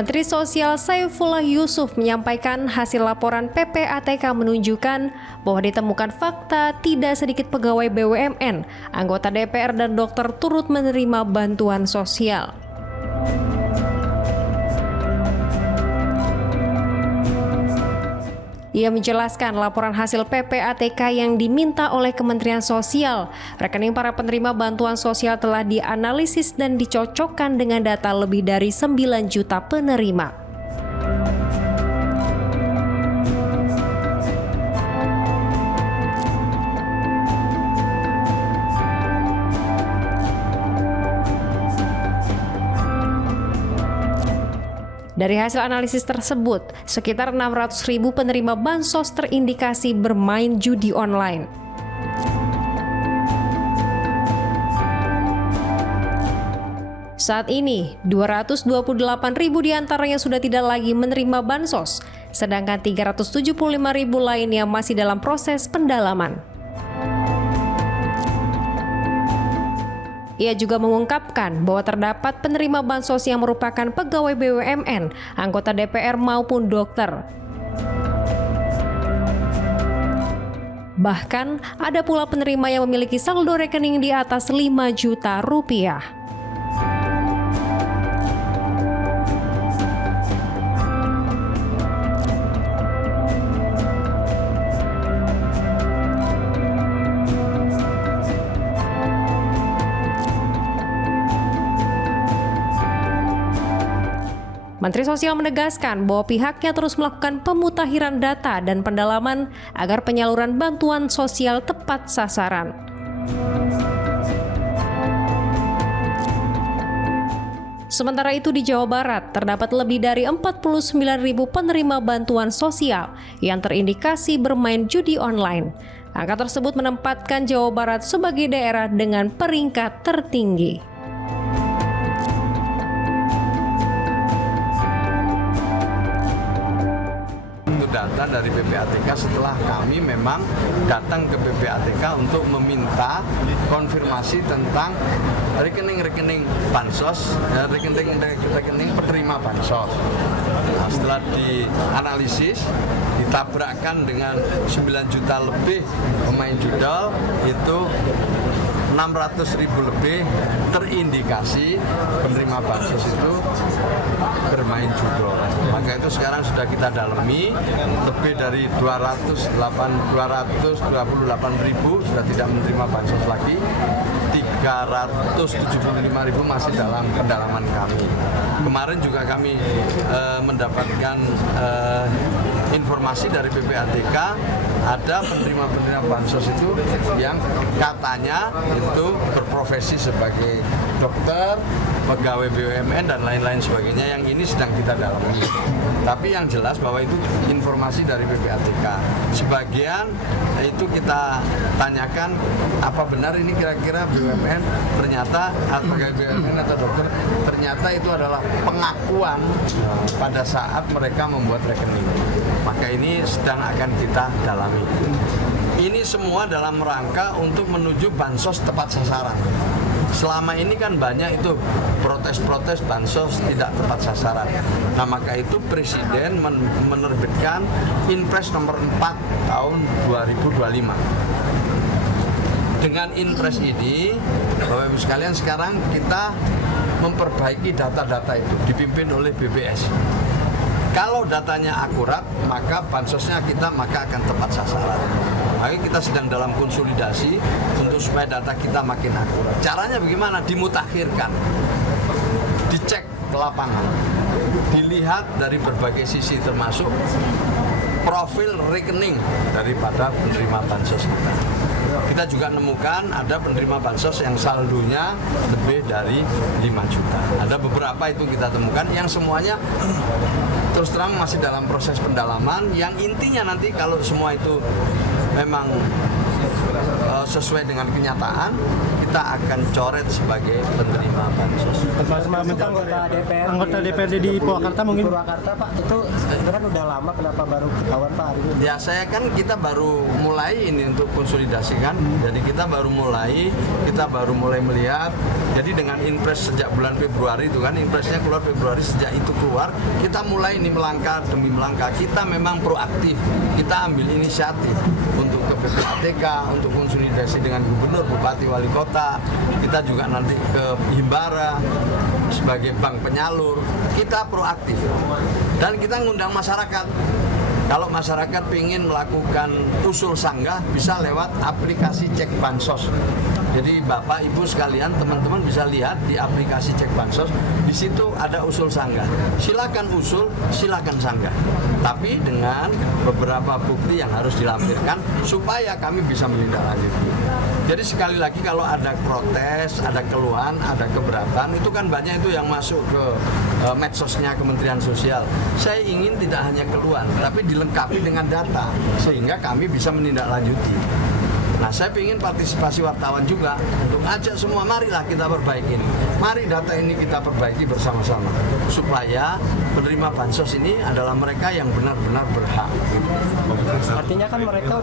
Menteri Sosial Saifullah Yusuf menyampaikan hasil laporan PPATK menunjukkan bahwa ditemukan fakta tidak sedikit pegawai BUMN, anggota DPR dan dokter turut menerima bantuan sosial. Ia menjelaskan laporan hasil PPATK yang diminta oleh Kementerian Sosial. Rekening para penerima bantuan sosial telah dianalisis dan dicocokkan dengan data lebih dari 9 juta penerima. Dari hasil analisis tersebut, sekitar 600.000 penerima bansos terindikasi bermain judi online. Saat ini, 228.000 diantaranya sudah tidak lagi menerima bansos, sedangkan 375.000 lainnya masih dalam proses pendalaman. Ia juga mengungkapkan bahwa terdapat penerima bansos yang merupakan pegawai BUMN, anggota DPR maupun dokter. Bahkan ada pula penerima yang memiliki saldo rekening di atas 5 juta rupiah. Menteri Sosial menegaskan bahwa pihaknya terus melakukan pemutakhiran data dan pendalaman agar penyaluran bantuan sosial tepat sasaran. Sementara itu di Jawa Barat, terdapat lebih dari 49.000 penerima bantuan sosial yang terindikasi bermain judi online. Angka tersebut menempatkan Jawa Barat sebagai daerah dengan peringkat tertinggi. Data dari PPATK setelah kami memang datang ke PPATK untuk meminta konfirmasi tentang rekening-rekening bansos, rekening penerima bansos. Nah, setelah dianalisis, ditabrakkan dengan 9 juta lebih pemain judol, itu 600.000 lebih terindikasi penerima bansos itu bermain judol. Maka itu sekarang sudah kita dalami, lebih dari 228.000 sudah tidak menerima bansos lagi, 375.000 masih dalam pendalaman kami. Kemarin juga kami mendapatkan informasi dari PPATK, ada penerima-penerima bansos itu yang katanya itu berprofesi sebagai dokter, pegawai BUMN dan lain-lain sebagainya, yang ini sedang kita dalami. Tapi yang jelas bahwa itu informasi dari PPATK. Sebagian itu kita tanyakan, apa benar ini kira-kira BUMN, ternyata pegawai BUMN atau dokter, ternyata itu adalah pengakuan pada saat mereka membuat rekening. Maka ini sedang akan kita dalami. Ini semua dalam rangka untuk menuju bansos tepat sasaran. Selama ini kan banyak itu protes-protes bansos tidak tepat sasaran. Nah, maka itu Presiden menerbitkan Inpres nomor 4 tahun 2025. Dengan Inpres ini, Bapak Ibu sekalian, sekarang kita memperbaiki data-data itu dipimpin oleh BPS. Kalau datanya akurat, maka bansosnya kita akan tepat sasaran. Maka kita sedang dalam konsolidasi untuk supaya data kita makin akurat. Caranya bagaimana? Dimutakhirkan, dicek ke lapangan, dilihat dari berbagai sisi termasuk profil rekening daripada penerima bansos kita. Kita juga menemukan ada penerima bansos yang saldonya lebih dari 5 juta. Ada beberapa itu kita temukan yang semuanya terus terang masih dalam proses pendalaman, yang intinya nanti kalau semua itu memang sesuai dengan kenyataan, kita akan coret sebagai penerima bansos. Anggota DPRD di Purwakarta mungkin? Purwakarta Pak, itu kan udah lama, kenapa baru ketahuan Pak hari ini? Ya saya kan kita baru mulai ini untuk konsolidasikan, jadi kita baru mulai melihat. Jadi dengan Inpres sejak bulan Februari itu kan, Inpresnya keluar Februari, sejak itu keluar, kita mulai ini melangkah demi melangkah. Kita memang proaktif, kita ambil inisiatif untuk ke PPATK, untuk konsolidasi dengan gubernur, bupati, wali kota. Kita juga nanti ke Himbara sebagai bank penyalur. Kita proaktif dan kita ngundang masyarakat. Kalau masyarakat ingin melakukan usul sanggah, bisa lewat aplikasi Cek Bansos. Jadi Bapak, Ibu sekalian, teman-teman bisa lihat di aplikasi Cek Bansos. Di situ ada usul sanggah. Silakan usul, silakan sanggah. Tapi dengan beberapa bukti yang harus dilampirkan supaya kami bisa menindaklanjuti. Jadi sekali lagi kalau ada protes, ada keluhan, ada keberatan, itu kan banyak itu yang masuk ke medsosnya Kementerian Sosial. Saya ingin tidak hanya keluhan, tapi dilengkapi dengan data sehingga kami bisa menindaklanjuti. Nah, saya ingin partisipasi wartawan juga untuk ajak semua, marilah kita perbaiki ini. Mari data ini kita perbaiki bersama-sama supaya penerima bansos ini adalah mereka yang benar-benar berhak. Artinya kan mereka